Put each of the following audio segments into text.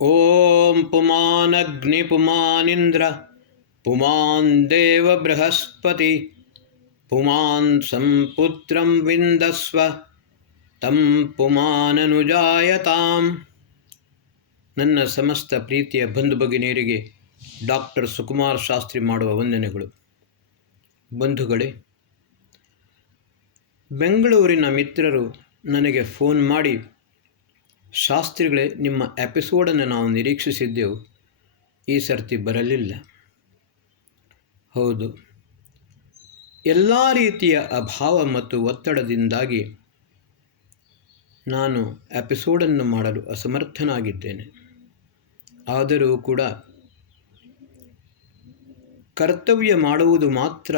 ಓಂ ಪುಮಾನಗ್ನಿ ಪುಮಾನಿಂದ್ರ ಪುಮಾನ್ ದೇವ ಬೃಹಸ್ಪತಿ ಪುಮಾನ್ ಸಂಪುತ್ರಂ ವಿಂದಸ್ವ ತಂ ಪುಮಾನನುಜಾಯತಾಂ. ನನ್ನ ಸಮಸ್ತ ಪ್ರೀತಿಯ ಬಂಧು ಭಗಿನಿಯರಿಗೆ ಡಾಕ್ಟರ್ ಸುಕುಮಾರ್ ಶಾಸ್ತ್ರಿ ಮಾಡುವ ವಂದನೆಗಳು. ಬಂಧುಗಳೇ, ಬೆಂಗಳೂರಿನ ಮಿತ್ರರು ನನಗೆ ಫೋನ್ ಮಾಡಿ, ಶಾಸ್ತ್ರಿಗಳೇ, ನಿಮ್ಮ ಎಪಿಸೋಡನ್ನು ನಾವು ನಿರೀಕ್ಷಿಸಿದ್ದೆವು, ಈ ಸರ್ತಿ ಬರಲಿಲ್ಲ. ಹೌದು, ಎಲ್ಲ ರೀತಿಯ ಅಭಾವ ಮತ್ತು ಒತ್ತಡದಿಂದಾಗಿ ನಾನು ಎಪಿಸೋಡನ್ನು ಮಾಡಲು ಅಸಮರ್ಥನಾಗಿದ್ದೇನೆ. ಆದರೂ ಕೂಡ ಕರ್ತವ್ಯ ಮಾಡುವುದು ಮಾತ್ರ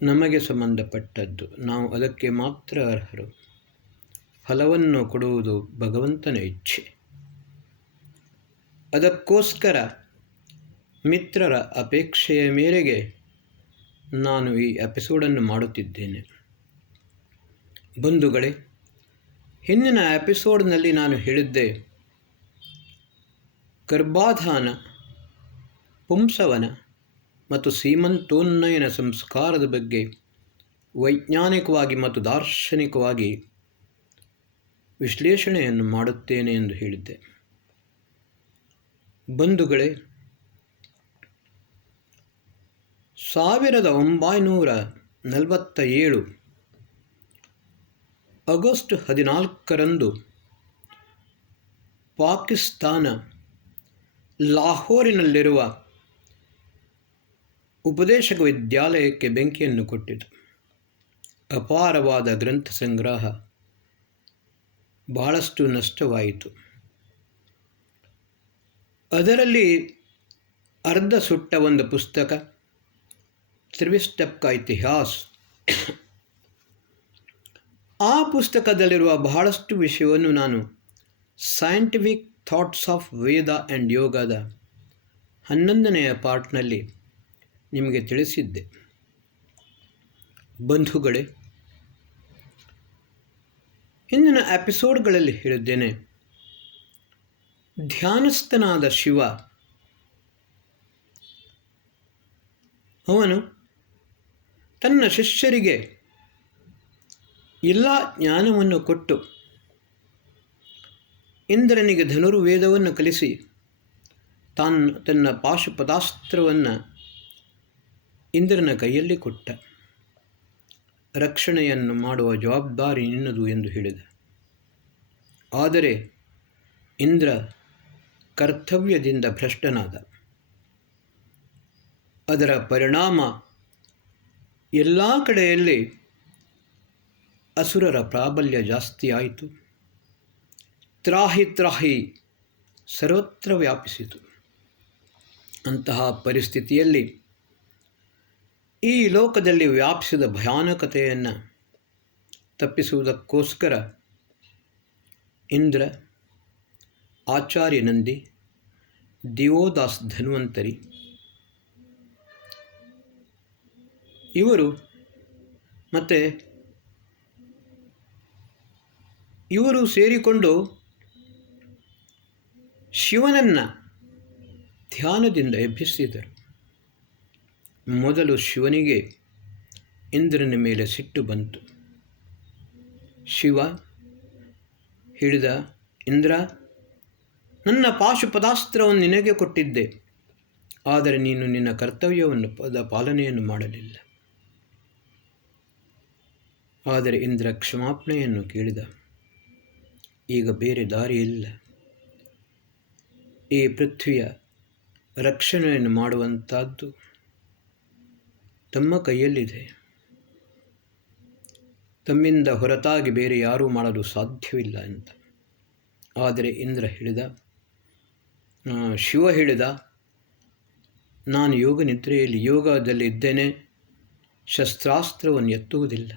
ನಮಗೆ ಸಂಬಂಧಪಟ್ಟದ್ದು, ನಾವು ಅದಕ್ಕೆ ಮಾತ್ರ ಅರ್ಹರು. ಫಲವನ್ನು ಕೊಡುವುದು ಭಗವಂತನ ಇಚ್ಛೆ. ಅದಕ್ಕೋಸ್ಕರ ಮಿತ್ರರ ಅಪೇಕ್ಷೆಯ ಮೇರೆಗೆ ನಾನು ಈ ಎಪಿಸೋಡನ್ನು ಮಾಡುತ್ತಿದ್ದೇನೆ. ಬಂಧುಗಳೇ, ಹಿಂದಿನ ಎಪಿಸೋಡ್ನಲ್ಲಿ ನಾನು ಹೇಳಿದ್ದೆ, ಗರ್ಭಾಧಾನ, ಪುಂಸವನ ಮತ್ತು ಸೀಮಂತೋನ್ನಯನ ಸಂಸ್ಕಾರದ ಬಗ್ಗೆ ವೈಜ್ಞಾನಿಕವಾಗಿ ಮತ್ತು ದಾರ್ಶನಿಕವಾಗಿ ವಿಶ್ಲೇಷಣೆಯನ್ನು ಮಾಡುತ್ತೇನೆ ಎಂದು ಹೇಳಿದ್ದೆ. ಬಂಧುಗಳೇ, 1947 ಆಗಸ್ಟ್ 14 ಪಾಕಿಸ್ತಾನ ಲಾಹೋರಿನಲ್ಲಿರುವ ಉಪದೇಶಕ ವಿದ್ಯಾಲಯಕ್ಕೆ ಬೆಂಕಿಯನ್ನು ಕೊಟ್ಟಿತು. ಅಪಾರವಾದ ಗ್ರಂಥ ಸಂಗ್ರಹ, ಬಹಳಷ್ಟು ನಷ್ಟವಾಯಿತು. ಅದರಲ್ಲಿ ಅರ್ಧ ಸುಟ್ಟ ಒಂದು ಪುಸ್ತಕ, ತ್ರಿವಿಷ್ಟಪ್ ಕಾ ಇತಿಹಾಸ್. ಆ ಪುಸ್ತಕದಲ್ಲಿರುವ ಬಹಳಷ್ಟು ವಿಷಯವನ್ನು ನಾನು scientific thoughts of Veda and ಯೋಗದ 11ನೇ ಪಾರ್ಟ್ನಲ್ಲಿ ನಿಮಗೆ ತಿಳಿಸಿದ್ದೆ. ಬಂಧುಗಳೇ, ಹಿಂದಿನ ಎಪಿಸೋಡ್ಗಳಲ್ಲಿ ಹೇಳಿದ್ದೇನೆ, ಧ್ಯಾನಸ್ಥನಾದ ಶಿವ ಅವನು ತನ್ನ ಶಿಷ್ಯರಿಗೆ ಎಲ್ಲ ಜ್ಞಾನವನ್ನು ಕೊಟ್ಟು ಇಂದ್ರನಿಗೆ ಧನುರ್ವೇದವನ್ನು ಕಲಿಸಿ ತನ್ನ ಪಾಶುಪತಾಸ್ತ್ರವನ್ನು ಇಂದ್ರನ ಕೈಯಲ್ಲಿ ಕೊಟ್ಟ. ರಕ್ಷಣೆಯನ್ನು ಮಾಡುವ ಜವಾಬ್ದಾರಿ ನಿನ್ನದು ಎಂದು ಹೇಳಿದ. ಆದರೆ ಇಂದ್ರ ಕರ್ತವ್ಯದಿಂದ ಭ್ರಷ್ಟನಾದ. ಅದರ ಪರಿಣಾಮ ಎಲ್ಲ ಕಡೆಯಲ್ಲಿ ಅಸುರರ ಪ್ರಾಬಲ್ಯ ಜಾಸ್ತಿಯಾಯಿತು. ತ್ರಾಹಿ ತ್ರಾಹಿ ಸರ್ವತ್ರ ವ್ಯಾಪಿಸಿತು. ಅಂತಹ ಪರಿಸ್ಥಿತಿಯಲ್ಲಿ ಈ ಲೋಕದಲ್ಲಿ ವ್ಯಾಪಿಸಿದ ಭಯಾನಕತೆಯನ್ನು ತಪ್ಪಿಸುವುದಕ್ಕೋಸ್ಕರ ಇಂದ್ರ, ಆಚಾರ್ಯ ನಂದಿ, ದಿವೋದಾಸ್ ಧನ್ವಂತರಿ ಇವರು ಸೇರಿಕೊಂಡು ಶಿವನನ್ನು ಧ್ಯಾನದಿಂದ ಎಬ್ಬಿಸಿದರು. ಮೊದಲು ಶಿವನಿಗೆ ಇಂದ್ರನ ಮೇಲೆ ಸಿಟ್ಟು ಬಂತು. ಶಿವ ಹೇಳಿದ, ಇಂದ್ರ, ನನ್ನ ಪಾಶುಪದಾಸ್ತ್ರವನ್ನು ನಿನಗೆ ಕೊಟ್ಟಿದ್ದೆ, ಆದರೆ ನೀನು ನಿನ್ನ ಕರ್ತವ್ಯವನ್ನು ಪಾಲನೆಯನ್ನು ಮಾಡಲಿಲ್ಲ. ಆದರೆ ಇಂದ್ರ ಕ್ಷಮಾಪಣೆಯನ್ನು ಕೇಳಿದ. ಈಗ ಬೇರೆ ದಾರಿಯಿಲ್ಲ. ಈ ಪೃಥ್ವಿಯ ರಕ್ಷಣೆಯನ್ನು ಮಾಡುವಂಥದ್ದು ತಮ್ಮ ಕೈಯಲ್ಲಿದೆ. ತಮ್ಮಿಂದ ಹೊರತಾಗಿ ಬೇರೆ ಯಾರೂ ಮಾಡಲು ಸಾಧ್ಯವಿಲ್ಲ ಅಂತ. ಆದರೆ ಇಂದ್ರ ಹೇಳಿದ, ಶಿವ ಹೇಳಿದ, ನಾನು ಯೋಗದಲ್ಲಿ ಇದ್ದೇನೆ, ಶಸ್ತ್ರಾಸ್ತ್ರವನ್ನು ಎತ್ತುವುದಿಲ್ಲ.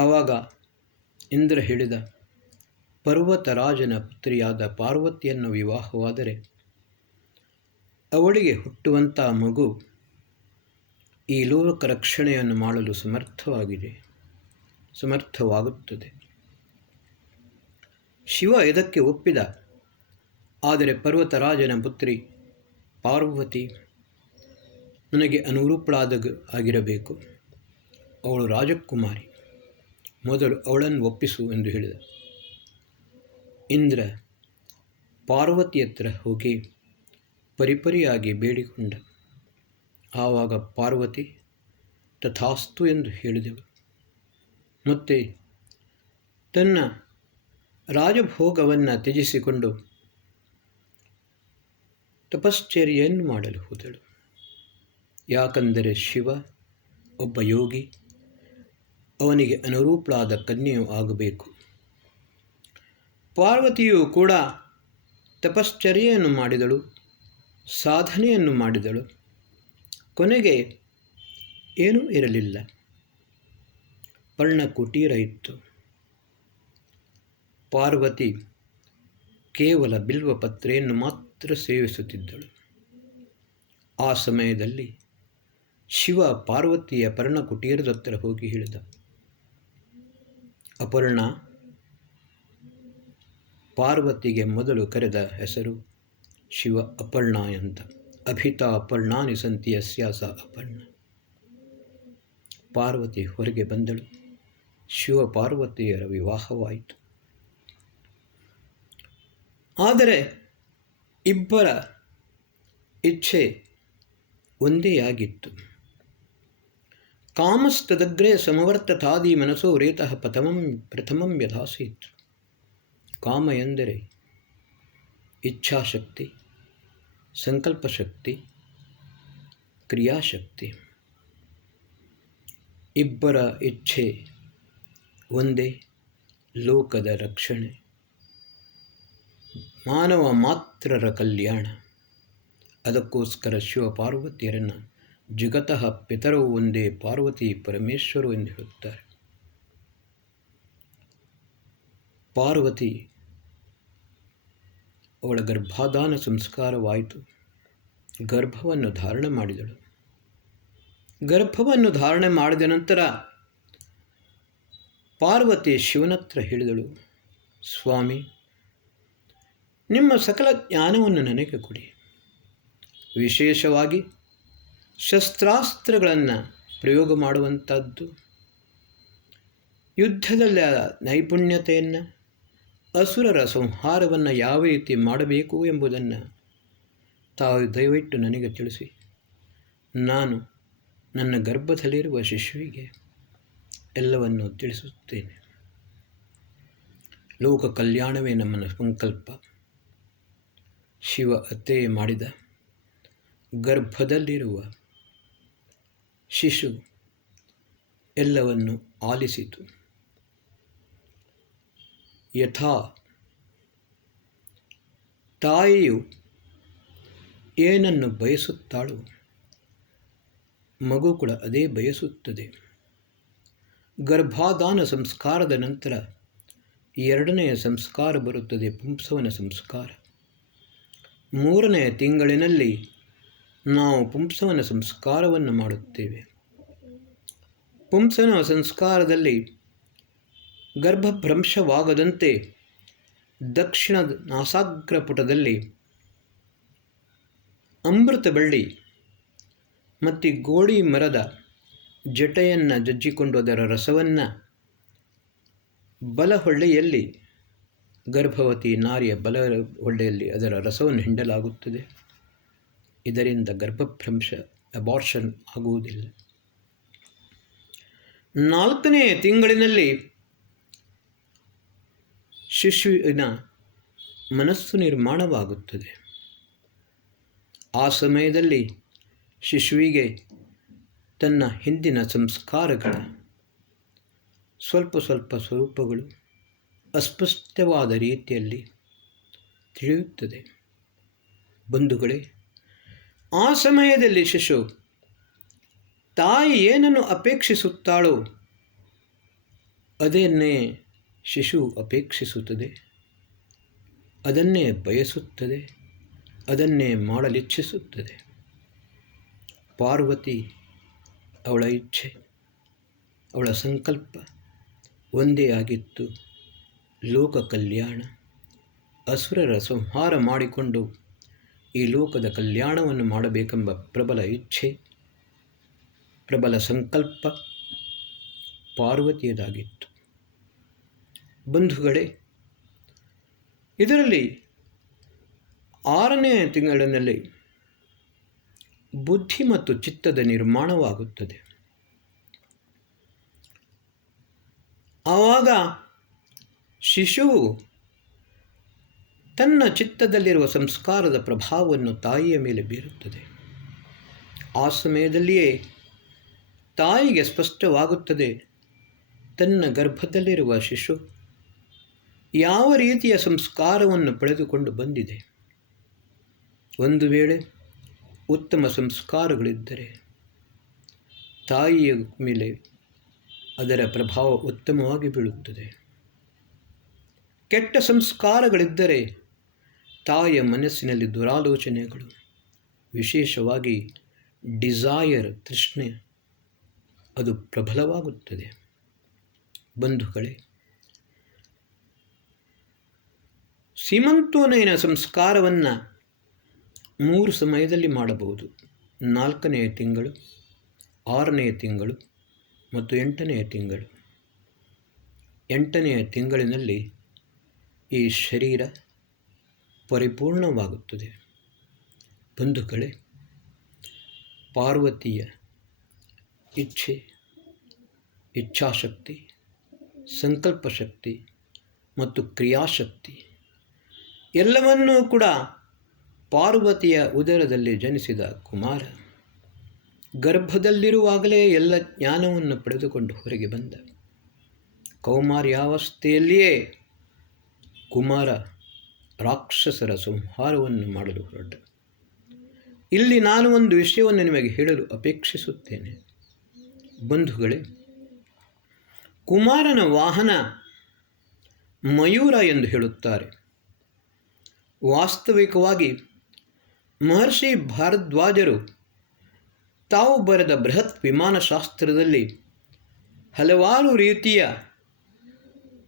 ಆವಾಗ ಇಂದ್ರ ಹೇಳಿದ, ಪರ್ವತರಾಜನ ಪುತ್ರಿಯಾದ ಪಾರ್ವತಿಯನ್ನು ವಿವಾಹವಾದರೆ ಅವಳಿಗೆ ಹುಟ್ಟುವಂಥ ಮಗು ಈ ಲೋಕ ರಕ್ಷಣೆಯನ್ನು ಮಾಡಲು ಸಮರ್ಥವಾಗುತ್ತದೆ. ಶಿವ ಇದಕ್ಕೆ ಒಪ್ಪಿದ. ಆದರೆ ಪರ್ವತರಾಜನ ಪುತ್ರಿ ಪಾರ್ವತಿ ನನಗೆ ಆಗಿರಬೇಕು. ಅವಳು ರಾಜಕುಮಾರಿ, ಮೊದಲು ಅವಳನ್ನು ಒಪ್ಪಿಸು ಎಂದು ಹೇಳಿದ. ಇಂದ್ರ ಪಾರ್ವತಿ ಹತ್ರ ಹೋಗಿ ಪರಿಪರಿಯಾಗಿ ಬೇಡಿಕೊಂಡ. ಆವಾಗ ಪಾರ್ವತಿ ತಥಾಸ್ತು ಎಂದು ಹೇಳಿದಳು. ಮತ್ತೆ ತನ್ನ ರಾಜಭೋಗವನ್ನು ತ್ಯಜಿಸಿಕೊಂಡು ತಪಶ್ಚರ್ಯೆಯನ್ನು ಮಾಡಲು ಹೋದಳು. ಯಾಕಂದರೆ ಶಿವ ಒಬ್ಬ ಯೋಗಿ, ಅವನಿಗೆ ಅನುರೂಪಳಾದ ಕನ್ಯೆಯೂ ಆಗಬೇಕು. ಪಾರ್ವತಿಯು ಕೂಡ ತಪಶ್ಚರ್ಯೆಯನ್ನು ಮಾಡಿದಳು, ಸಾಧನೆಯನ್ನು ಮಾಡಿದಳು. ಕೊನೆಗೆ ಏನೂ ಇರಲಿಲ್ಲ, ಪರ್ಣಕುಟೀರ ಇತ್ತು. ಪಾರ್ವತಿ ಕೇವಲ ಬಿಲ್ವಪತ್ರೆಯನ್ನು ಮಾತ್ರ ಸೇವಿಸುತ್ತಿದ್ದಳು. ಆ ಸಮಯದಲ್ಲಿ ಶಿವ ಪಾರ್ವತಿಯ ಪರ್ಣಕುಟೀರದ ಹತ್ತಿರ ಹೋಗಿ ಹೇಳಿದ, ಅಪರ್ಣ. ಪಾರ್ವತಿಗೆ ಮೊದಲು ಕರೆದ ಹೆಸರು ಶಿವ ಅಪರ್ಣ ಅಂತ. ಅಭಿತಾ ಅಪರ್ಣಾನಿ ಸಂತಿ ಯಸ್ಯಾಸ ಅಪರ್ಣ. ಪಾರ್ವತಿ ಹೊರಗೆ ಬಂದಳು. ಶಿವ ಪಾರ್ವತಿಯರ ವಿವಾಹವಾಯಿತು. ಆದರೆ ಇಬ್ಬರ ಇಚ್ಛೆ ಒಂದೇ ಆಗಿತ್ತು. ಕಾಮಸ್ತದಗ್ರೇ ಸಮವರ್ತತಾದಿ ಮನಸೋ ರೇತಃ ಪ್ರಥಮಂ ಯಥಾಸೀತ್. ಕಾಮ ಎಂದರೆ ಇಚ್ಛಾಶಕ್ತಿ, ಸಂಕಲ್ಪಶಕ್ತಿ, ಕ್ರಿಯಾಶಕ್ತಿ. ಇಬ್ಬರ ಇಚ್ಛೆ ಒಂದೇ, ಲೋಕದ ರಕ್ಷಣೆ, ಮಾನವ ಮಾತ್ರರ ಕಲ್ಯಾಣ. ಅದಕ್ಕೋಸ್ಕರ ಶಿವ ಪಾರ್ವತಿಯರನ್ನು ಜಗತಃ ಪಿತರವು ಒಂದೇ, ಪಾರ್ವತಿ ಪರಮೇಶ್ವರು ಎಂದು ಹೇಳುತ್ತಾರೆ. ಪಾರ್ವತಿ ಅವಳ ಗರ್ಭಾಧಾನ ಸಂಸ್ಕಾರವಾಯಿತು. ಗರ್ಭವನ್ನು ಧಾರಣೆ ಮಾಡಿದಳು. ಗರ್ಭವನ್ನು ಧಾರಣೆ ಮಾಡಿದ ನಂತರ ಪಾರ್ವತಿ ಶಿವನತ್ರ ಹೇಳಿದಳು, ಸ್ವಾಮಿ, ನಿಮ್ಮ ಸಕಲ ಜ್ಞಾನವನ್ನು ನನಗೆ ಕೊಡಿ. ವಿಶೇಷವಾಗಿ ಶಸ್ತ್ರಾಸ್ತ್ರಗಳನ್ನು ಪ್ರಯೋಗ ಮಾಡುವಂಥದ್ದು, ಯುದ್ಧದಲ್ಲಿ ನೈಪುಣ್ಯತೆಯನ್ನು, ಅಸುರರ ಸಂಹಾರವನ್ನು ಯಾವ ರೀತಿ ಮಾಡಬೇಕು ಎಂಬುದನ್ನು ತಾವು ದಯವಿಟ್ಟು ನನಗೆ ತಿಳಿಸಿ. ನಾನು ನನ್ನ ಗರ್ಭದಲ್ಲಿರುವ ಶಿಶುವಿಗೆ ಎಲ್ಲವನ್ನು ತಿಳಿಸುತ್ತೇನೆ. ಲೋಕ ಕಲ್ಯಾಣವೇ ನಮ್ಮ ಸಂಕಲ್ಪ. ಶಿವ ಅತ್ತೆ ಮಾಡಿದ. ಗರ್ಭದಲ್ಲಿರುವ ಶಿಶು ಎಲ್ಲವನ್ನು ಆಲಿಸಿತು. ಯಥಾ ತಾಯಿಯು ಏನನ್ನು ಬಯಸುತ್ತಾಳೋ ಮಗು ಕೂಡ ಅದೇ ಬಯಸುತ್ತದೆ. ಗರ್ಭಾಧಾನ ಸಂಸ್ಕಾರದ ನಂತರ ಎರಡನೆಯ ಸಂಸ್ಕಾರ ಬರುತ್ತದೆ, ಪುಂಸವನ ಸಂಸ್ಕಾರ. ಮೂರನೆಯ ತಿಂಗಳಿನಲ್ಲಿ ನಾವು ಪುಂಸವನ ಸಂಸ್ಕಾರವನ್ನು ಮಾಡುತ್ತೇವೆ. ಪುಂಸವನ ಸಂಸ್ಕಾರದಲ್ಲಿ ಗರ್ಭಭ್ರಂಶವಾಗದಂತೆ ದಕ್ಷಿಣ ನಾಸಾಗ್ರಪುಟದಲ್ಲಿ ಅಮೃತ ಬಳ್ಳಿ ಮತ್ತು ಗೋಳಿ ಮರದ ಜಟೆಯನ್ನು ಜಜ್ಜಿಕೊಂಡು ಅದರ ರಸವನ್ನು ಬಲಹೊಳ್ಳೆಯಲ್ಲಿ, ಗರ್ಭವತಿ ನಾರಿಯ ಬಲಹೊಳ್ಳೆಯಲ್ಲಿ ಅದರ ರಸವನ್ನು ಹಿಂಡಲಾಗುತ್ತದೆ. ಇದರಿಂದ ಗರ್ಭಭ್ರಂಶ, ಅಬಾರ್ಷನ್ ಆಗುವುದಿಲ್ಲ. 4ನೇ ತಿಂಗಳಿನಲ್ಲಿ ಶಿಶುವಿನ ಮನಸ್ಸು ನಿರ್ಮಾಣವಾಗುತ್ತದೆ. ಆ ಸಮಯದಲ್ಲಿ ಶಿಶುವಿಗೆ ತನ್ನ ಹಿಂದಿನ ಸಂಸ್ಕಾರಗಳ ಸ್ವಲ್ಪ ಸ್ವರೂಪಗಳು ಅಸ್ಪಷ್ಟವಾದ ರೀತಿಯಲ್ಲಿ ತಿಳಿಯುತ್ತದೆ. ಬಂಧುಗಳೇ, ಆ ಸಮಯದಲ್ಲಿ ಶಿಶು ತಾಯಿ ಏನನ್ನು ಅಪೇಕ್ಷಿಸುತ್ತಾಳೋ ಅದನ್ನೇ ಶಿಶು ಅಪೇಕ್ಷಿಸುತ್ತದೆ, ಅದನ್ನೇ ಬಯಸುತ್ತದೆ, ಅದನ್ನೇ ಮಾಡಲಿಚ್ಛಿಸುತ್ತದೆ. ಪಾರ್ವತಿ ಅವಳ ಇಚ್ಛೆ, ಅವಳ ಸಂಕಲ್ಪ ಒಂದೇ ಆಗಿತ್ತು, ಲೋಕ ಕಲ್ಯಾಣ. ಅಸುರರ ಸಂಹಾರ ಮಾಡಿಕೊಂಡು ಈ ಲೋಕದ ಕಲ್ಯಾಣವನ್ನು ಮಾಡಬೇಕೆಂಬ ಪ್ರಬಲ ಇಚ್ಛೆ, ಪ್ರಬಲ ಸಂಕಲ್ಪ ಪಾರ್ವತಿಯದಾಗಿತ್ತು. ಬಂಧುಗಳೇ, ಇದರಲ್ಲಿ 6ನೇ ತಿಂಗಳಿನಲ್ಲಿ ಬುದ್ಧಿ ಮತ್ತು ಚಿತ್ತದ ನಿರ್ಮಾಣವಾಗುತ್ತದೆ. ಆವಾಗ ಶಿಶುವು ತನ್ನ ಚಿತ್ತದಲ್ಲಿರುವ ಸಂಸ್ಕಾರದ ಪ್ರಭಾವವನ್ನು ತಾಯಿಯ ಮೇಲೆ ಬೀರುತ್ತದೆ. ಆ ಸಮಯದಲ್ಲಿಯೇ ತಾಯಿಗೆ ಸ್ಪಷ್ಟವಾಗುತ್ತದೆ ತನ್ನ ಗರ್ಭದಲ್ಲಿರುವ ಶಿಶು ಯಾವ ರೀತಿಯ ಸಂಸ್ಕಾರವನ್ನು ಪಡೆದುಕೊಂಡು ಬಂದಿದೆ. ಒಂದು ವೇಳೆ ಉತ್ತಮ ಸಂಸ್ಕಾರಗಳಿದ್ದರೆ ತಾಯಿಯ ಮೇಲೆ ಅದರ ಪ್ರಭಾವ ಉತ್ತಮವಾಗಿ ಬೀಳುತ್ತದೆ. ಕೆಟ್ಟ ಸಂಸ್ಕಾರಗಳಿದ್ದರೆ ತಾಯಿಯ ಮನಸ್ಸಿನಲ್ಲಿ ದುರಾಲೋಚನೆಗಳು, ವಿಶೇಷವಾಗಿ ಡಿಸೈರ್, ತೃಷ್ಣೆ, ಅದು ಪ್ರಬಲವಾಗುತ್ತದೆ. ಬಂಧುಗಳೇ, ಸೀಮಂತೋನ್ನಯನ ಸಂಸ್ಕಾರವನ್ನು 3 ಸಮಯದಲ್ಲಿ ಮಾಡಬಹುದು. 4ನೆಯ ತಿಂಗಳು, 6ನೆಯ ತಿಂಗಳು ಮತ್ತು 8ನೆಯ ತಿಂಗಳು. 8ನೆಯ ತಿಂಗಳಿನಲ್ಲಿ ಈ ಶರೀರ ಪರಿಪೂರ್ಣವಾಗುತ್ತದೆ. ಬಂಧುಗಳೇ, ಪಾರ್ವತಿಯ ಇಚ್ಛೆ, ಇಚ್ಛಾಶಕ್ತಿ, ಸಂಕಲ್ಪಶಕ್ತಿ ಮತ್ತು ಕ್ರಿಯಾಶಕ್ತಿ ಎಲ್ಲವನ್ನೂ ಕೂಡ ಪಾರ್ವತಿಯ ಉದರದಲ್ಲಿ ಜನಿಸಿದ ಕುಮಾರ ಗರ್ಭದಲ್ಲಿರುವಾಗಲೇ ಎಲ್ಲ ಜ್ಞಾನವನ್ನು ಪಡೆದುಕೊಂಡು ಹೊರಗೆ ಬಂದ. ಕೌಮಾರ್ಯಾವಸ್ಥೆಯಲ್ಲಿಯೇ ಕುಮಾರ ರಾಕ್ಷಸರ ಸಂಹಾರವನ್ನು ಮಾಡಲು ಹೊರಟ. ಇಲ್ಲಿ ನಾನು ಒಂದು ವಿಷಯವನ್ನು ನಿಮಗೆ ಹೇಳಲು ಅಪೇಕ್ಷಿಸುತ್ತೇನೆ. ಬಂಧುಗಳೇ, ಕುಮಾರನ ವಾಹನ ಮಯೂರ ಎಂದು ಹೇಳುತ್ತಾರೆ. ವಾಸ್ತವಿಕವಾಗಿ ಮಹರ್ಷಿ ಭಾರದ್ವಾಜರು ತಾವು ಬರೆದ ಬೃಹತ್ ವಿಮಾನಶಾಸ್ತ್ರದಲ್ಲಿ ಹಲವಾರು ರೀತಿಯ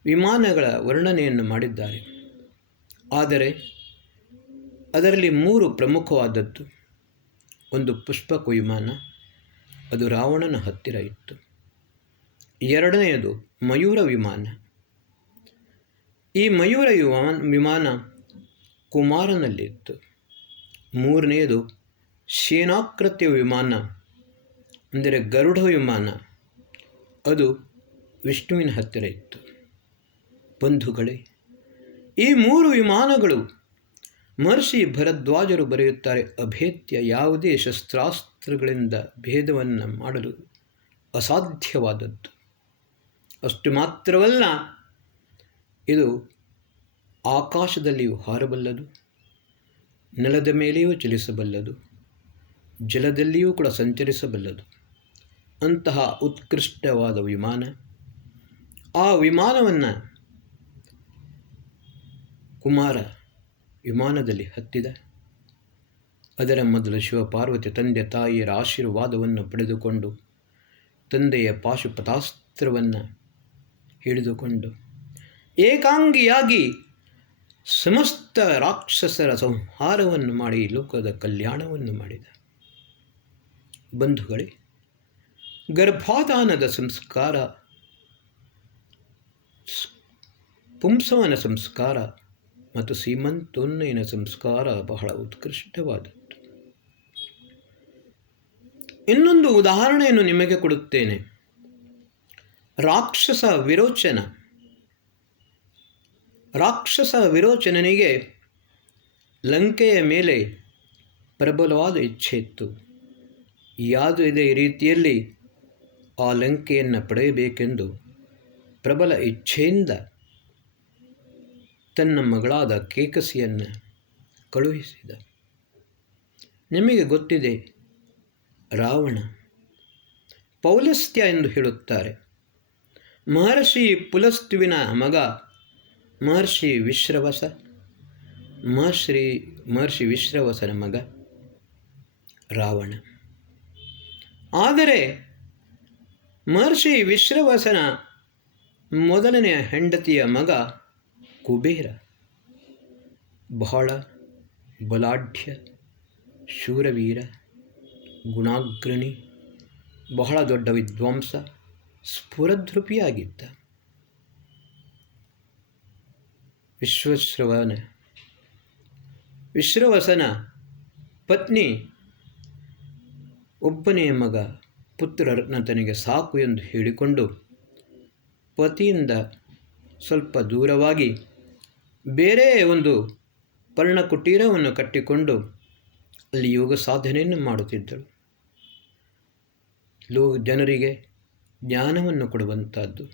ವಿಮಾನಗಳ ವರ್ಣನೆಯನ್ನು ಮಾಡಿದ್ದಾರೆ. ಆದರೆ ಅದರಲ್ಲಿ 3 ಪ್ರಮುಖವಾದದ್ದು. ಒಂದು ಪುಷ್ಪಕ ವಿಮಾನ, ಅದು ರಾವಣನ ಹತ್ತಿರ ಇತ್ತು. 2ನೆಯದು ಮಯೂರ ವಿಮಾನ. ಈ ಮಯೂರ ವಿಮಾನ ಕುಮಾರನಲ್ಲಿತ್ತು. 3ನೆಯದು ಶೇನಾಕೃತಿಯ ವಿಮಾನ, ಅಂದರೆ ಗರುಡ ವಿಮಾನ, ಅದು ವಿಷ್ಣುವಿನ ಹತ್ತಿರ ಇತ್ತು. ಬಂಧುಗಳೇ, ಈ 3 ವಿಮಾನಗಳು ಮಹರ್ಷಿ ಭರದ್ವಾಜರು ಬರೆಯುತ್ತಾರೆ, ಅಭೇದ್ಯ, ಯಾವುದೇ ಶಸ್ತ್ರಾಸ್ತ್ರಗಳಿಂದ ಭೇದವನ್ನು ಮಾಡಲು ಅಸಾಧ್ಯವಾದದ್ದು. ಅಷ್ಟು ಮಾತ್ರವಲ್ಲ, ಇದು ಆಕಾಶದಲ್ಲಿಯೂ ಹಾರಬಲ್ಲದು, ನೆಲದ ಮೇಲೆಯೂ ಚಲಿಸಬಲ್ಲದು, ಜಲದಲ್ಲಿಯೂ ಕೂಡ ಸಂಚರಿಸಬಲ್ಲದು. ಅಂತಹ ಉತ್ಕೃಷ್ಟವಾದ ವಿಮಾನ. ಆ ವಿಮಾನವನ್ನು ಕುಮಾರ ವಿಮಾನದಲ್ಲಿ ಹತ್ತಿದ. ಅದರ ಮೊದಲು ಶಿವಪಾರ್ವತಿ ತಂದೆ ತಾಯಿಯರ ಆಶೀರ್ವಾದವನ್ನು ಪಡೆದುಕೊಂಡು ತಂದೆಯ ಪಾಶುಪತಾಸ್ತ್ರವನ್ನು ಹಿಡಿದುಕೊಂಡು ಏಕಾಂಗಿಯಾಗಿ ಸಮಸ್ತ ರಾಕ್ಷಸರ ಸಂಹಾರವನ್ನು ಮಾಡಿ ಲೋಕದ ಕಲ್ಯಾಣವನ್ನು ಮಾಡಿದ. ಬಂಧುಗಳೇ, ಗರ್ಭಾಧಾನದ ಸಂಸ್ಕಾರ, ಪುಂಸವನ ಸಂಸ್ಕಾರ ಮತ್ತು ಸೀಮಂತೋನ್ನಯನ ಸಂಸ್ಕಾರ ಬಹಳ ಉತ್ಕೃಷ್ಟವಾದದ್ದು. ಇನ್ನೊಂದು ಉದಾಹರಣೆಯನ್ನು ನಿಮಗೆ ಕೊಡುತ್ತೇನೆ. ರಾಕ್ಷಸ ವಿರೋಚನ. ರಾಕ್ಷಸ ವಿರೋಚನನಿಗೆ ಲಂಕೆಯ ಮೇಲೆ ಪ್ರಬಲವಾದ ಇಚ್ಛೆ ಇತ್ತು. ಯಾವುದೇ ರೀತಿಯಲ್ಲಿ ಆ ಲಂಕೆಯನ್ನು ಪಡೆಯಬೇಕೆಂದು ಪ್ರಬಲ ಇಚ್ಛೆಯಿಂದ ತನ್ನ ಮಗಳಾದ ಕೇಕಸಿಯನ್ನು ಕಳುಹಿಸಿದ. ನಿಮಗೆ ಗೊತ್ತಿದೆ, ರಾವಣ ಪೌಲಸ್ತ್ಯ ಎಂದು ಹೇಳುತ್ತಾರೆ. ಮಹರ್ಷಿ ಪುಲಸ್ತ್ಯುವಿನ ಮಗ ಮಹರ್ಷಿ ವಿಶ್ರವಸ, ಮಹರ್ಷಿ ವಿಶ್ರವಸನ ಮಗ ರಾವಣ. ಆದರೆ ಮಹರ್ಷಿ ಬಹಳ ಬಲಾಢ್ಯ, ಶೂರವೀರ, ಗುಣಾಗ್ರಣಿ, ಬಹಳ ದೊಡ್ಡ ವಿದ್ವಾಂಸ, ಸ್ಫುರದ್ರೂಪಿಯಾಗಿದ್ದ. ವಿಶ್ರವಸನ ಪತ್ನಿ ಒಬ್ಬನೇ ಮಗ, ಪುತ್ರರತ್ನ ತನಗೆ ಸಾಕು ಎಂದು ಹೇಳಿಕೊಂಡು ಪತಿಯಿಂದ ಸ್ವಲ್ಪ ದೂರವಾಗಿ ಬೇರೆ ಒಂದು ಪರ್ಣಕುಟೀರವನ್ನು ಕಟ್ಟಿಕೊಂಡು ಅಲ್ಲಿ ಯೋಗ ಸಾಧನೆಯನ್ನು ಮಾಡುತ್ತಿದ್ದಳು. ಜನರಿಗೆ ಜ್ಞಾನವನ್ನು ಕೊಡುವಂಥದ್ದು,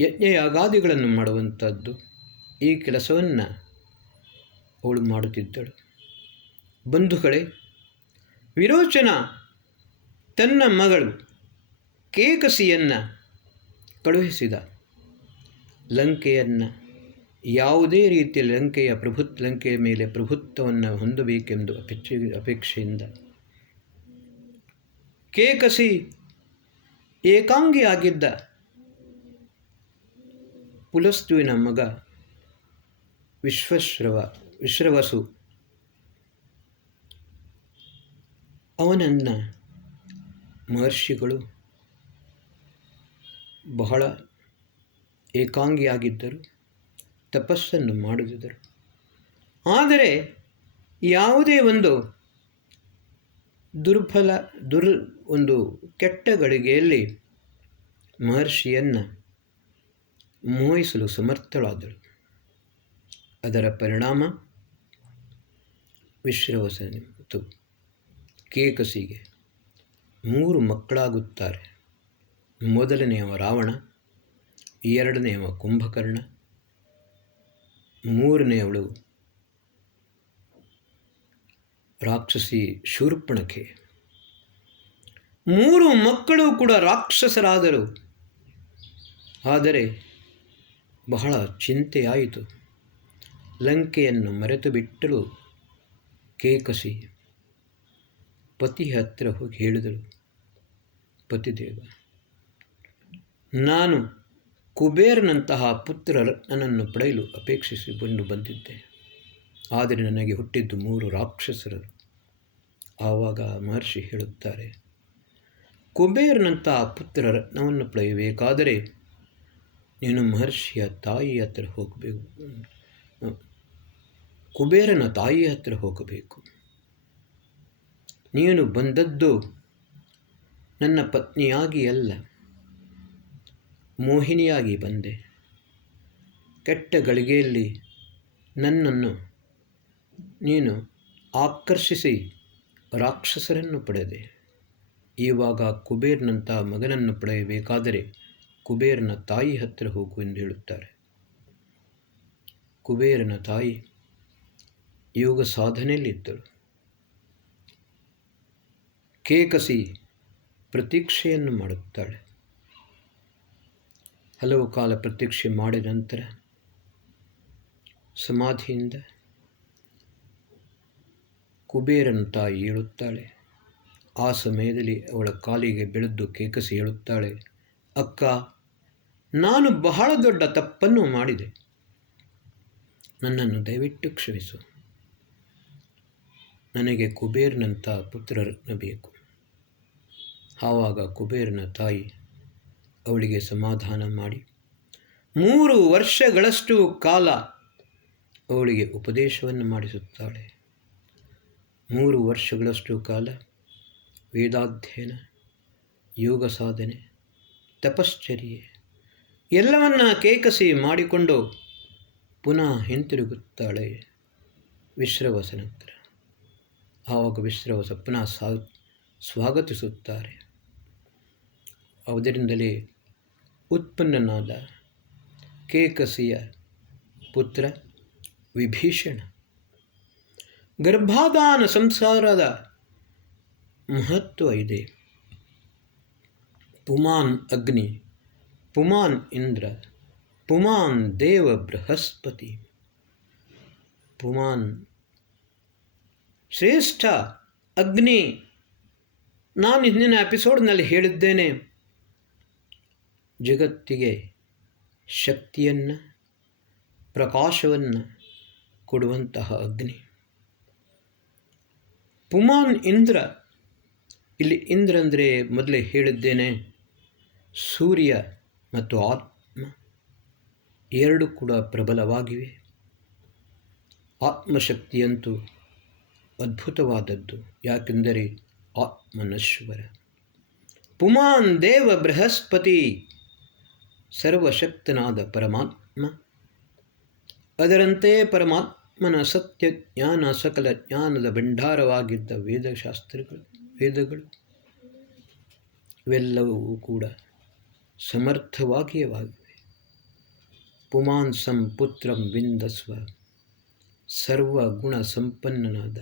ಯಜ್ಞಯಾಗಾದಿಗಳನ್ನು ಮಾಡುವಂಥದ್ದು, ಈ ಕೆಲಸವನ್ನು ಅವಳು ಮಾಡುತ್ತಿದ್ದಳು. ಬಂಧುಗಳೇ, ವಿರೋಚನ ತನ್ನ ಮಗಳು ಕೇಕಸಿಯನ್ನು ಕಳುಹಿಸಿದ. ಲಂಕೆಯನ್ನು ಯಾವುದೇ ರೀತಿಯ ಲಂಕೆಯ ಮೇಲೆ ಪ್ರಭುತ್ವವನ್ನು ಹೊಂದಬೇಕೆಂದು ಅಪೇಕ್ಷೆಯಿಂದ ಕೇಕಸಿ ಏಕಾಂಗಿಯಾಗಿದ್ದ ಪುಲಸ್ತ್ಯುವಿನ ಮಗ ವಿಶ್ರವಸು ಅವನನ್ನು ಮಹರ್ಷಿಗಳು ಬಹಳ ಏಕಾಂಗಿಯಾಗಿದ್ದರು, ತಪಸ್ಸನ್ನು ಮಾಡುತ್ತಿದ್ದರು. ಆದರೆ ಯಾವುದೇ ಒಂದು ಒಂದು ಕೆಟ್ಟ ಗಳಿಗೆಯಲ್ಲಿ ಮಹರ್ಷಿಯನ್ನು ಮೋಹಿಸಲು ಸಮರ್ಥಳಾದಳು. ಅದರ ಪರಿಣಾಮ ವಿಶ್ರವಸನ ಮತ್ತು ಕೇಕಸಿಗೆ 3 ಮಕ್ಕಳಾಗುತ್ತಾರೆ. ಮೊದಲನೆಯವ ರಾವಣ, ಎರಡನೆಯವ ಕುಂಭಕರ್ಣ, ಮೂರನೆಯವಳು ರಾಕ್ಷಸಿ ಶೂರ್ಪಣಖೆ. 3 ಮಕ್ಕಳು ಕೂಡ ರಾಕ್ಷಸರಾದರು. ಆದರೆ ಬಹಳ ಚಿಂತೆಯಾಯಿತು. ಲಂಕೆಯನ್ನು ಮರೆತು ಬಿಟ್ಟಳು ಕೇಕಸಿ. ಪತಿ ಹತ್ತಿರ ಹೋಗಿ ಹೇಳಿದಳು, ಪತಿದೇವ, ನಾನು ಕುಬೇರನಂತಹ ಪುತ್ರರತ್ನನನ್ನು ಪಡೆಯಲು ಅಪೇಕ್ಷಿಸಿಕೊಂಡು ಬಂದಿದ್ದೆ. ಆದರೆ ನನಗೆ ಹುಟ್ಟಿದ್ದು 3 ರಾಕ್ಷಸರು. ಆವಾಗ ಮಹರ್ಷಿ ಹೇಳುತ್ತಾರೆ, ಕುಬೇರನಂತಹ ಪುತ್ರರತ್ನವನ್ನು ಪಡೆಯಬೇಕಾದರೆ ನೀನು ಮಹರ್ಷಿಯ ತಾಯಿ ಹತ್ತಿರ ಹೋಗಬೇಕು, ಕುಬೇರನ ತಾಯಿ ಹತ್ತಿರ ಹೋಗಬೇಕು. ನೀನು ಬಂದದ್ದು ನನ್ನ ಪತ್ನಿಯಾಗಿ ಅಲ್ಲ, ಮೋಹಿನಿಯಾಗಿ ಬಂದೆ. ಕೆಟ್ಟ ಗಳಿಗೆಯಲ್ಲಿ ನನ್ನನ್ನು ನೀನು ಆಕರ್ಷಿಸಿ ರಾಕ್ಷಸರನ್ನು ಪಡೆದೆ. ಇವಾಗ ಕುಬೇರನಂಥ ಮಗನನ್ನು ಪಡೆಯಬೇಕಾದರೆ ಕುಬೇರನ ತಾಯಿ ಹತ್ತಿರ ಹೋಗು ಎಂದು ಹೇಳುತ್ತಾರೆ. ಕುಬೇರನ ತಾಯಿ ಯೋಗ ಸಾಧನೆಯಲ್ಲಿದ್ದಳು. ಕೇಕಸಿ ಪ್ರತೀಕ್ಷೆಯನ್ನು ಮಾಡುತ್ತಾಳೆ. ಹಲವು ಕಾಲ ಪ್ರತೀಕ್ಷೆ ಮಾಡಿದ ನಂತರ ಸಮಾಧಿಯಿಂದ ಕುಬೇರನ ತಾಯಿ ಹೇಳುತ್ತಾಳೆ. ಆ ಸಮಯದಲ್ಲಿ ಅವಳ ಕಾಲಿಗೆ ಬೆಳೆದು ಕೇಕಸಿ ಹೇಳುತ್ತಾಳೆ, ಅಕ್ಕ, ನಾನು ಬಹಳ ದೊಡ್ಡ ತಪ್ಪನ್ನು ಮಾಡಿದೆ, ನನ್ನನ್ನು ದಯವಿಟ್ಟು ಕ್ಷಮಿಸು. ನನಗೆ ಕುಬೇರನಂಥ ಪುತ್ರರತ್ನ ಬೇಕು. ಆವಾಗ ಕುಬೇರನ ತಾಯಿ ಅವಳಿಗೆ ಸಮಾಧಾನ ಮಾಡಿ 3 ವರ್ಷಗಳಷ್ಟು ಕಾಲ ಅವಳಿಗೆ ಉಪದೇಶವನ್ನು ಮಾಡಿಸುತ್ತಾಳೆ. 3 ವರ್ಷಗಳಷ್ಟು ಕಾಲ ವೇದಾಧ್ಯಯನ, ಯೋಗ ಸಾಧನೆ, ತಪಶ್ಚರ್ಯೆ ಎಲ್ಲವನ್ನ ಕೇಕಸಿ ಮಾಡಿಕೊಂಡು ಪುನಃ ಹಿಂತಿರುಗುತ್ತಾಳೆ ವಿಶ್ರವಸನ ಹತ್ರ. ಆವಾಗ ವಿಶ್ರವಸ ಪುನಃ ಸ್ವಾಗತಿಸುತ್ತಾರೆ. ಅದರಿಂದಲೇ ಉತ್ಪನ್ನನಾದ ಕೇಕಸಿಯ ಪುತ್ರ ವಿಭೀಷಣ. ಗರ್ಭಾಧಾನ ಸಂಸಾರದ ಮಹತ್ವ ಇದೆ. ಪುಮಾನ್ ಅಗ್ನಿ, ಪುಮಾನ್ ಇಂದ್ರ, ಪುಮಾನ್ ದೇವ ಬೃಹಸ್ಪತಿ. ಪುಮಾನ್ ಶ್ರೇಷ್ಠ ಅಗ್ನಿ. ನಾನು ಹಿಂದಿನ ಎಪಿಸೋಡ್ನಲ್ಲಿ ಹೇಳಿದ್ದೇನೆ, ಜಗತ್ತಿಗೆ ಶಕ್ತಿಯನ್ನು, ಪ್ರಕಾಶವನ್ನು ಕೊಡುವಂತಹ ಅಗ್ನಿ. ಪುಮಾನ್ ಇಂದ್ರ, ಇಲ್ಲಿ ಇಂದ್ರ ಅಂದರೆ ಮೊದಲೇ ಹೇಳಿದ್ದೇನೆ, ಸೂರ್ಯ ಮತ್ತು ಆತ್ಮ ಎರಡು ಕೂಡ ಪ್ರಬಲವಾಗಿವೆ. ಆತ್ಮಶಕ್ತಿಯಂತೂ ಅದ್ಭುತವಾದದ್ದು, ಯಾಕೆಂದರೆ ಆತ್ಮನಶ್ವರ. ಪುಮಾನ್ ದೇವ ಬೃಹಸ್ಪತಿ, ಸರ್ವಶಕ್ತನಾದ ಪರಮಾತ್ಮ. ಅದರಂತೆ ಪರಮಾತ್ಮನ ಸತ್ಯ ಜ್ಞಾನ, ಸಕಲ ಜ್ಞಾನದ ಭಂಡಾರವಾಗಿದ್ದ ವೇದಗಳು ಇವೆಲ್ಲವೂ ಕೂಡ ಸಮರ್ಥವಾಗಿವೆ. ಪುಮಾನ್ ಸಂಪುತ್ರಂ ವಿಂದಸ್ವ, ಸರ್ವಗುಣ ಸಂಪನ್ನನಾದ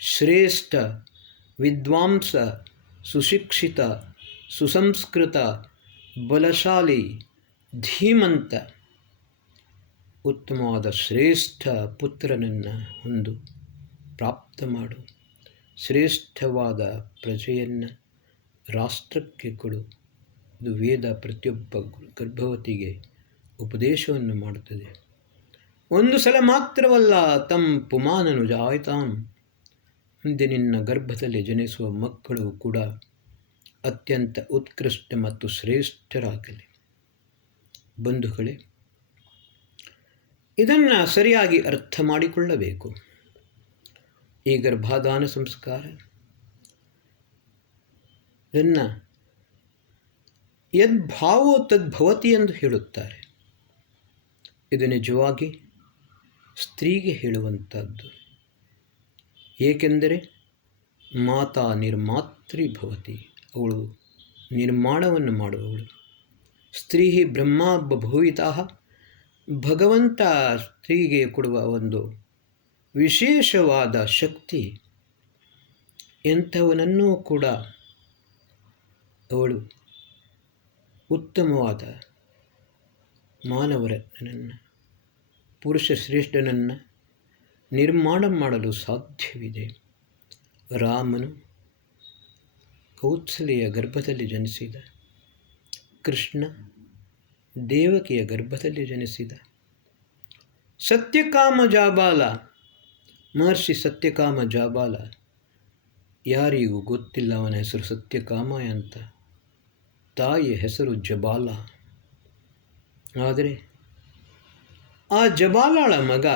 ಶ್ರೇಷ್ಠ ವಿದ್ವಾಂಸ, ಸುಶಿಕ್ಷಿತ, ಸುಸಂಸ್ಕೃತ, ಬಲಶಾಲಿ, ಧೀಮಂತ, ಉತ್ತಮವಾದ ಶ್ರೇಷ್ಠ ಪುತ್ರನನ್ನು ಪ್ರಾಪ್ತ ಮಾಡು. ಶ್ರೇಷ್ಠವಾದ ಪ್ರಜೆಯನ್ನು ರಾಷ್ಟ್ರಕ್ಕೆ ಕೊಡು. ಇದು ವೇದ ಪ್ರತಿಯೊಬ್ಬ ಗರ್ಭವತಿಗೆ ಉಪದೇಶವನ್ನು ಮಾಡುತ್ತದೆ. ಒಂದು ಸಲ ಮಾತ್ರವಲ್ಲ, ತಂ ಪುಮಾನನು ಜಾಯತಾಂ, ಮುಂದೆ ನಿನ್ನ ಗರ್ಭದಲ್ಲಿ ಜನಿಸುವ ಮಕ್ಕಳು ಕೂಡ ಅತ್ಯಂತ ಉತ್ಕೃಷ್ಟ ಮತ್ತು ಶ್ರೇಷ್ಠರಾಗಲಿ. ಬಂಧುಗಳೇ, ಇದನ್ನು ಸರಿಯಾಗಿ ಅರ್ಥ ಮಾಡಿಕೊಳ್ಳಬೇಕು. ಈ ಗರ್ಭಾಧಾನ ಸಂಸ್ಕಾರ ಇದನ್ನು ಯದ್ಭಾವೋ ತದ್ಭವತಿ ಎಂದು ಹೇಳುತ್ತಾರೆ. ಇದು ನಿಜವಾಗಿ ಸ್ತ್ರೀಗೆ ಹೇಳುವಂಥದ್ದು. ಏಕೆಂದರೆ ಮಾತಾ ನಿರ್ಮಾತೃ ಭವತಿ, ಅವಳು ನಿರ್ಮಾಣವನ್ನು ಮಾಡುವವಳು. ಸ್ತ್ರೀ ಬ್ರಹ್ಮ ಬಭೂಯಿತಃ, ಭಗವಂತ ಸ್ತ್ರೀಗೆ ಕೊಡುವ ಒಂದು ವಿಶೇಷವಾದ ಶಕ್ತಿ. ಎಂಥವನನ್ನೂ ಕೂಡ ಅವಳು ಉತ್ತಮವಾದ ಮಾನವರತ್ನನನ್ನು, ಪುರುಷ ಶ್ರೇಷ್ಠನನ್ನು ನಿರ್ಮಾಣ ಮಾಡಲು ಸಾಧ್ಯವಿದೆ. ರಾಮನು ಕೌಸಲ್ಯೆಯ ಗರ್ಭದಲ್ಲಿ ಜನಿಸಿದ, ಕೃಷ್ಣ ದೇವಕಿಯ ಗರ್ಭದಲ್ಲಿ ಜನಿಸಿದ. ಸತ್ಯಕಾಮ ಜಾಬಾಲ, ಮಹರ್ಷಿ ಸತ್ಯಕಾಮ ಜಾಬಾಲ, ಯಾರಿಗೂ ಗೊತ್ತಿಲ್ಲ ಅವನ ಹೆಸರು ಸತ್ಯಕಾಮ ಅಂತ. ತಾಯಿಯ ಹೆಸರು ಜಬಾಲ. ಆದರೆ ಆ ಜಬಾಲಾಳ ಮಗ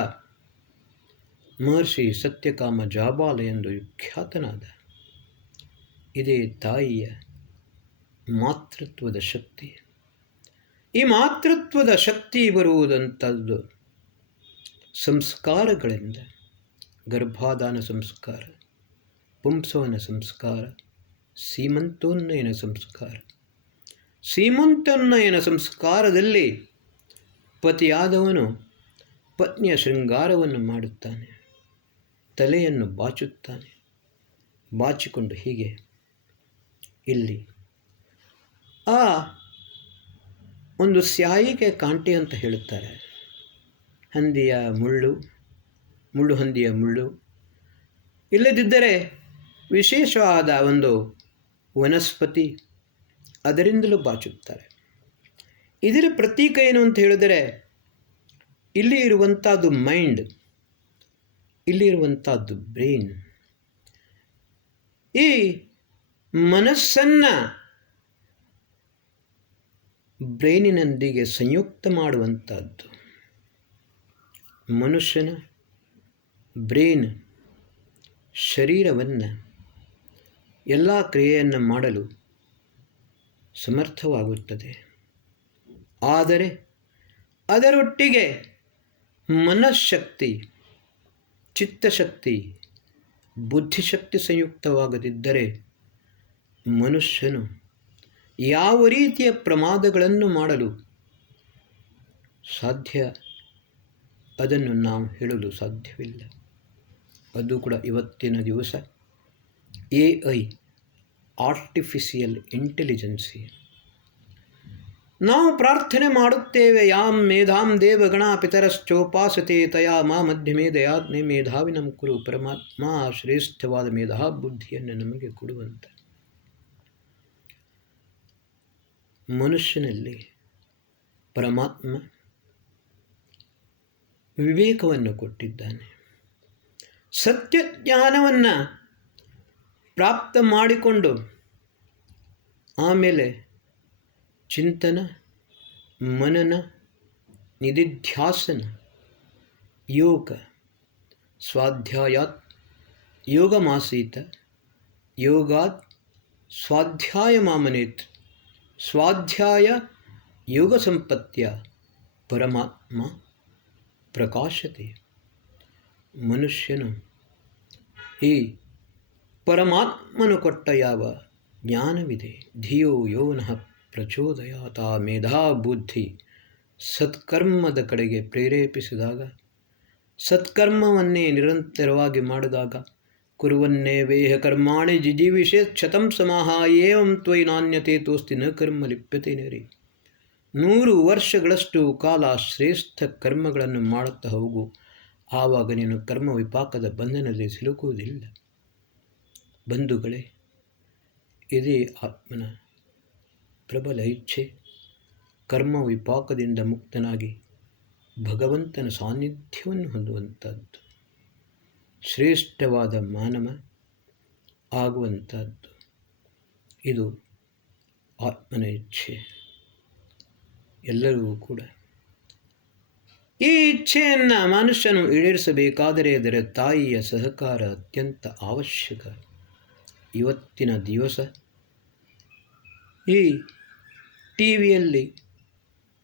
ಮಹರ್ಷಿ ಸತ್ಯಕಾಮ ಜಾಬಾಲ ಎಂದು ಖ್ಯಾತನಾದ. ಇದೇ ತಾಯಿಯ ಮಾತೃತ್ವದ ಶಕ್ತಿ. ಈ ಮಾತೃತ್ವದ ಶಕ್ತಿ ಬರುವುದಂಥದ್ದು ಸಂಸ್ಕಾರಗಳಿಂದ. ಗರ್ಭಾಧಾನ ಸಂಸ್ಕಾರ, ಪುಂಸವನ ಸಂಸ್ಕಾರ, ಸೀಮಂತೋನ್ನಯನ ಸಂಸ್ಕಾರ. ಸೀಮಂತೋನ್ನಯನ ಸಂಸ್ಕಾರದಲ್ಲಿ ಪತಿಯಾದವನು ಪತ್ನಿಯ ಶೃಂಗಾರವನ್ನು ಮಾಡುತ್ತಾನೆ, ತಲೆಯನ್ನು ಬಾಚುತ್ತಾನೆ. ಬಾಚಿಕೊಂಡು ಹೀಗೆ ಇಲ್ಲಿ ಆ ಒಂದು ಸ್ಯಾಯಿಗೆ ಕಾಂಟೆ ಅಂತ ಹೇಳುತ್ತಾರೆ. ಹಂದಿಯ ಮುಳ್ಳು ಹಂದಿಯ ಮುಳ್ಳು, ಇಲ್ಲದಿದ್ದರೆ ವಿಶೇಷವಾದ ಒಂದು ವನಸ್ಪತಿ, ಅದರಿಂದಲೂ ಬಾಚುತ್ತಾರೆ. ಇದರ ಪ್ರತೀಕ ಏನು ಅಂತ ಹೇಳಿದರೆ, ಇಲ್ಲಿ ಇರುವಂಥದ್ದು ಮೈಂಡ್, ಇಲ್ಲಿ ಇರುವಂಥದ್ದು ಬ್ರೈನ್. ಈ ಮನಸ್ಸನ್ನು ಬ್ರೈನಿನೊಂದಿಗೆ ಸಂಯುಕ್ತ ಮಾಡುವಂಥದ್ದು. ಮನುಷ್ಯನ ಬ್ರೈನ್ ಶರೀರವನ್ನು ಎಲ್ಲ ಕ್ರಿಯೆಯನ್ನು ಮಾಡಲು ಸಮರ್ಥವಾಗುತ್ತದೆ. ಆದರೆ ಅದರೊಟ್ಟಿಗೆ ಮನಃಶಕ್ತಿ, ಚಿತ್ತಶಕ್ತಿ, ಬುದ್ಧಿಶಕ್ತಿ ಸಂಯುಕ್ತವಾಗದಿದ್ದರೆ ಮನುಷ್ಯನು ಯಾವ ರೀತಿಯ ಪ್ರಮಾದಗಳನ್ನು ಮಾಡಲು ಸಾಧ್ಯ, ಅದನ್ನು ನಾವು ಹೇಳಲು ಸಾಧ್ಯವಿಲ್ಲ. ಅದು ಕೂಡ ಇವತ್ತಿನ ದಿವಸ AI, ಆರ್ಟಿಫಿಷಿಯಲ್ ಇಂಟೆಲಿಜೆನ್ಸಿ. ನಾವು ಪ್ರಾರ್ಥನೆ ಮಾಡುತ್ತೇವೆ, ಯಾಂ ಮೇಧಾಂ ದೇವಗಣ ಪಿತರಶ್ಚೋಪಾಸತೆ ತಯಾ ಮಾ ಮಧ್ಯಮೇಧಯಾಗ್ನೇ ಮೇಧಾವಿನಂ ಕುರು. ಪರಮಾತ್ಮ ಶ್ರೇಷ್ಠವಾದ ಮೇಧಾ ಬುದ್ಧಿಯನ್ನು ನಮಗೆ ಕೊಡುವಂತ. ಮನುಷ್ಯನಲ್ಲಿ ಪರಮಾತ್ಮ ವಿವೇಕವನ್ನು ಕೊಟ್ಟಿದ್ದಾನೆ. ಸತ್ಯಜ್ಞಾನವನ್ನು ಪ್ರಾಪ್ತ ಮಾಡಿಕೊಂಡು ಆಮೇಲೆ ಚಿಂತನ, ಮನನ, ನಿಧಿಧ್ಯಾಸನ, ಯೋಗ, ಸ್ವಾಧ್ಯಾಯಾತ್ ಯೋಗಮಾಸೀತ, ಯೋಗಾತ್ ಸ್ವಾಧ್ಯಾಯ ಮಾಮನೇತ್, ಸ್ವಾಧ್ಯಾಯ ಯೋಗ ಸಂಪತ್ಯ ಪರಮಾತ್ಮ ಪ್ರಕಾಶತೆ. ಮನುಷ್ಯನು ಈ ಪರಮಾತ್ಮನು ಕೊಟ್ಟ ಯಾವ ಜ್ಞಾನವಿದೆ, ಧಿಯೋ ಯೋ ನಃ ಪ್ರಚೋದಯಾತ್, ಆ ಮೇಧಾ ಬುದ್ಧಿ ಸತ್ಕರ್ಮದ ಕಡೆಗೆ ಪ್ರೇರೇಪಿಸಿದಾಗ, ಸತ್ಕರ್ಮವನ್ನೇ ನಿರಂತರವಾಗಿ ಮಾಡಿದಾಗ, ಕುರುವನ್ನೇವೇಹ ಕರ್ಮಾಣಿ ಜಿಜೀವಿಷೇತ್ ಶತಂ ಸಮಾಹ ಏವಂ ತ್ವಯಿ ನಾಣ್ಯತೆ ತೋಸ್ತಿ ನ ಕರ್ಮ ಲಿಪ್ಯತೆ ನೇರಿ. 100 ವರ್ಷಗಳಷ್ಟು ಕಾಲ ಶ್ರೇಷ್ಠ ಕರ್ಮಗಳನ್ನು ಮಾಡುತ್ತಾ ಹೋಗು, ಆವಾಗ ನೀನು ಕರ್ಮ ವಿಪಾಕದ ಬಂಧನದಲ್ಲಿ ಸಿಲುಕುವುದಿಲ್ಲ. ಬಂಧುಗಳೇ, ಇದೇ ಆತ್ಮನ ಪ್ರಬಲ ಇಚ್ಛೆ. ಕರ್ಮ ವಿಪಾಕದಿಂದ ಮುಕ್ತನಾಗಿ ಭಗವಂತನ ಸಾನ್ನಿಧ್ಯವನ್ನು ಹೊಂದುವಂಥದ್ದು, ಶ್ರೇಷ್ಠವಾದ ಮಾನವ ಆಗುವಂಥದ್ದು. ಇದು ಆತ್ಮನ ಇಚ್ಛೆ. ಎಲ್ಲರಿಗೂ ಕೂಡ ಈ ಇಚ್ಛೆಯನ್ನು ಮನುಷ್ಯನು ಈಡೇರಿಸಬೇಕಾದರೆ ಅದರ ತಾಯಿಯ ಸಹಕಾರ ಅತ್ಯಂತ ಅವಶ್ಯಕ. ಇವತ್ತಿನ ದಿವಸ ಈ ಟಿ ವಿಯಲ್ಲಿ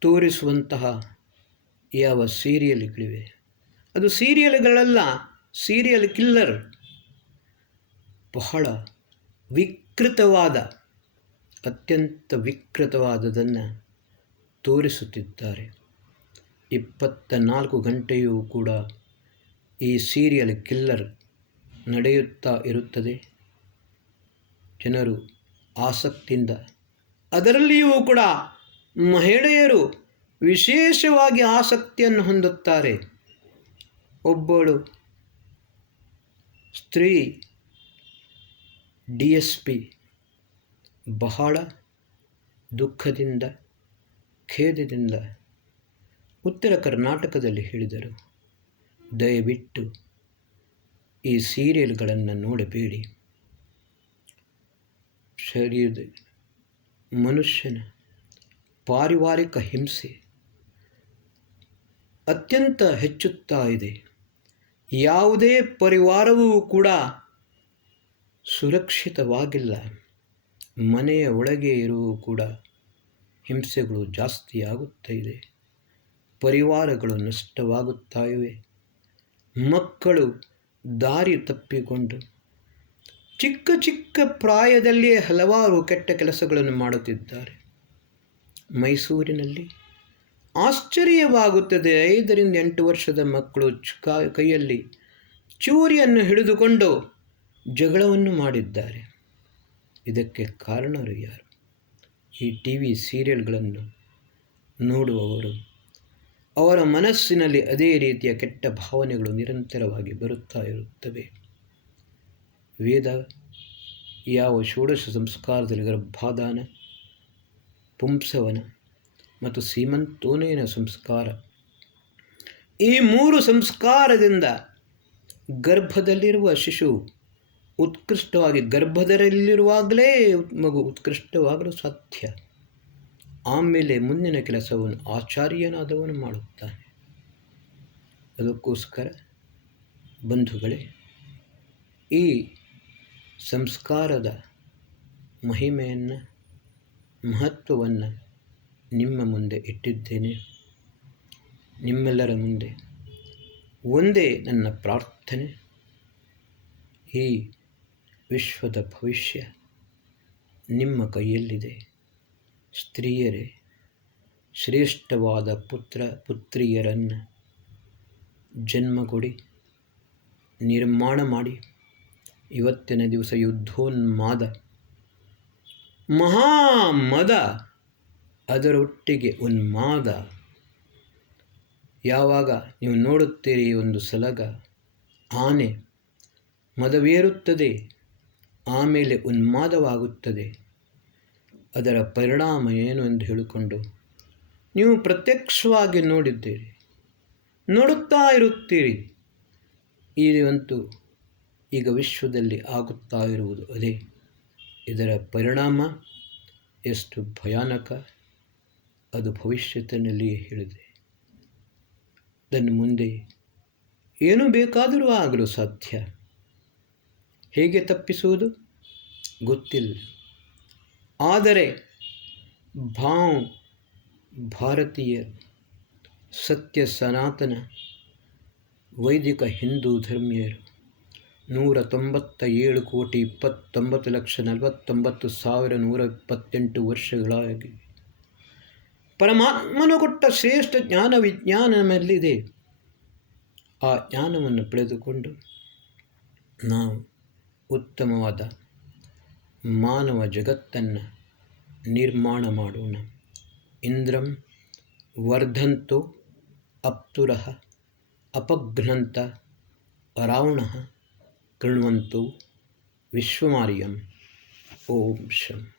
ತೋರಿಸುವಂತಹ ಯಾವ ಸೀರಿಯಲ್ಗಳಿವೆ, ಅದು ಸೀರಿಯಲ್ಗಳಲ್ಲ, ಸೀರಿಯಲ್ ಕಿಲ್ಲರ್. ಬಹಳ ವಿಕೃತವಾದ, ಅತ್ಯಂತ ವಿಕೃತವಾದದನ್ನು ತೋರಿಸುತ್ತಿದ್ದಾರೆ. 24 ಗಂಟೆಯೂ ಕೂಡ ಈ ಸೀರಿಯಲ್ ಕಿಲ್ಲರ್ ನಡೆಯುತ್ತಾ ಇರುತ್ತದೆ. ಜನರು ಆಸಕ್ತಿಯಿಂದ, ಅದರಲ್ಲಿಯೂ ಕೂಡ ಮಹಿಳೆಯರು ವಿಶೇಷವಾಗಿ ಆಸಕ್ತಿಯನ್ನು ಹೊಂದುತ್ತಾರೆ. ಒಬ್ಬಳು ಸ್ತ್ರೀ DSP ಬಹಳ ದುಃಖದಿಂದ, ಖೇದದಿಂದ ಉತ್ತರ ಕರ್ನಾಟಕದಲ್ಲಿ ಹೇಳಿದರು, ದಯವಿಟ್ಟು ಈ ಸೀರಿಯಲ್ಗಳನ್ನು ನೋಡಬೇಡಿ. ಶರೀರದ ಮನುಷ್ಯನ ಪಾರಿವಾರಿಕ ಹಿಂಸೆ ಅತ್ಯಂತ ಹೆಚ್ಚುತ್ತಾ ಇದೆ. ಯಾವುದೇ ಪರಿವಾರವೂ ಕೂಡ ಸುರಕ್ಷಿತವಾಗಿಲ್ಲ. ಮನೆಯ ಒಳಗೆ ಇರುವ ಕೂಡ ಹಿಂಸೆಗಳು ಜಾಸ್ತಿಯಾಗುತ್ತಾ ಇದೆ. ಪರಿವಾರಗಳು ನಷ್ಟವಾಗುತ್ತಾ ಇವೆ. ಮಕ್ಕಳು ದಾರಿ ತಪ್ಪಿಕೊಂಡು ಚಿಕ್ಕ ಚಿಕ್ಕ ಪ್ರಾಯದಲ್ಲಿಯೇ ಹಲವಾರು ಕೆಟ್ಟ ಕೆಲಸಗಳನ್ನು ಮಾಡುತ್ತಿದ್ದಾರೆ. ಮೈಸೂರಿನಲ್ಲಿ ಆಶ್ಚರ್ಯವಾಗುತ್ತದೆ, 5ರಿಂದ 8 ವರ್ಷದ ಮಕ್ಕಳು ಕೈಯಲ್ಲಿ ಚೂರಿಯನ್ನು ಹಿಡಿದುಕೊಂಡು ಜಗಳವನ್ನು ಮಾಡಿದ್ದಾರೆ. ಇದಕ್ಕೆ ಕಾರಣರು ಯಾರು? ಈ TV ಸೀರಿಯಲ್ಗಳನ್ನು ನೋಡುವವರು. ಅವರ ಮನಸ್ಸಿನಲ್ಲಿ ಅದೇ ರೀತಿಯ ಕೆಟ್ಟ ಭಾವನೆಗಳು ನಿರಂತರವಾಗಿ ಬರುತ್ತಾ ಇರುತ್ತವೆ. ವೇದ ಯಾವ ಷೋಡಶ ಸಂಸ್ಕಾರದಲ್ಲಿ ಗರ್ಭಾಧಾನ, ಪುಂಸವನ ಮತ್ತು ಸೀಮಂತೋನಯನ ಸಂಸ್ಕಾರ, ಈ 3 ಸಂಸ್ಕಾರದಿಂದ ಗರ್ಭದಲ್ಲಿರುವ ಶಿಶು ಉತ್ಕೃಷ್ಟವಾಗಿ, ಗರ್ಭದಲ್ಲಿರುವಾಗಲೇ ಮಗು ಉತ್ಕೃಷ್ಟವಾಗಲು ಸಾಧ್ಯ. ಆಮೇಲೆ ಮುಂದಿನ ಕೆಲಸವನ್ನು ಆಚಾರ್ಯನಾದವನು ಮಾಡುತ್ತಾನೆ. ಅದಕ್ಕೋಸ್ಕರ ಬಂಧುಗಳೇ, ಈ ಸಂಸ್ಕಾರದ ಮಹಿಮೆಯನ್ನು, ಮಹತ್ವವನ್ನು ನಿಮ್ಮ ಮುಂದೆ ಇಟ್ಟಿದ್ದೇನೆ. ನಿಮ್ಮೆಲ್ಲರ ಮುಂದೆ ಒಂದೇ ನನ್ನ ಪ್ರಾರ್ಥನೆ, ಈ ವಿಶ್ವದ ಭವಿಷ್ಯ ನಿಮ್ಮ ಕೈಯಲ್ಲಿದೆ. ಸ್ತ್ರೀಯರೇ, ಶ್ರೇಷ್ಠವಾದ ಪುತ್ರಿಯರನ್ನು ಜನ್ಮ ಕೊಡಿ, ನಿರ್ಮಾಣ ಮಾಡಿ. ಇವತ್ತಿನ ದಿವಸ ಯುದ್ಧೋನ್ಮಾದ, ಮಹಾಮದ, ಅದರೊಟ್ಟಿಗೆ ಉನ್ಮಾದ. ಯಾವಾಗ ನೀವು ನೋಡುತ್ತೀರಿ ಒಂದು ಸಲಗ ಆನೆ ಮದವೇರುತ್ತದೆ, ಆಮೇಲೆ ಉನ್ಮಾದವಾಗುತ್ತದೆ, ಅದರ ಪರಿಣಾಮ ಏನು ಎಂದು ಹೇಳಿಕೊಂಡು ನೀವು ಪ್ರತ್ಯಕ್ಷವಾಗಿ ನೋಡಿದ್ದೀರಿ. ನೋಡುತ್ತಾ ಇರುತ್ತೀರಿ. ಇದಂತೂ ಈಗ ವಿಶ್ವದಲ್ಲಿ ಆಗುತ್ತಾ ಇರುವುದು ಅದೇ. ಇದರ ಪರಿಣಾಮ ಎಷ್ಟು ಭಯಾನಕ ಅದು ಭವಿಷ್ಯತ್ತಿನಲ್ಲಿಯೇ ಹೇಳಿದೆ. ಅದನ್ನು ಮುಂದೆ ಏನು ಬೇಕಾದರೂ ಆಗಲು ಸಾಧ್ಯ. ಹೇಗೆ ತಪ್ಪಿಸುವುದು ಗೊತ್ತಿಲ್ಲ. ಆದರೆ ಭಾರತೀಯ ಸತ್ಯ ಸನಾತನ ವೈದಿಕ ಹಿಂದೂ ಧರ್ಮೀಯರು 197,29,49,128 ವರ್ಷಗಳಾಗಿ ಪರಮಾತ್ಮನು ಕೊಟ್ಟ ಶ್ರೇಷ್ಠ ಜ್ಞಾನ ವಿಜ್ಞಾನ ನಮ್ಮಲ್ಲಿದೆ. ಆ ಜ್ಞಾನವನ್ನು ಪಡೆದುಕೊಂಡು ನಾವು ಉತ್ತಮವಾದ ಮಾನವ ಜಗತ್ತನ್ನು ನಿರ್ಮಾಣ ಮಾಡೋಣ. ಇಂದ್ರಂ ವರ್ಧಂತೋ ಅಪ್ಸುರಃ ಅಪಘ್ನಂತ ರಾವಣಃ ಕೃಣ್ವಂತೋ ವಿಶ್ವಮಾರ್ಯಂ. ಓಂ ಶಂ.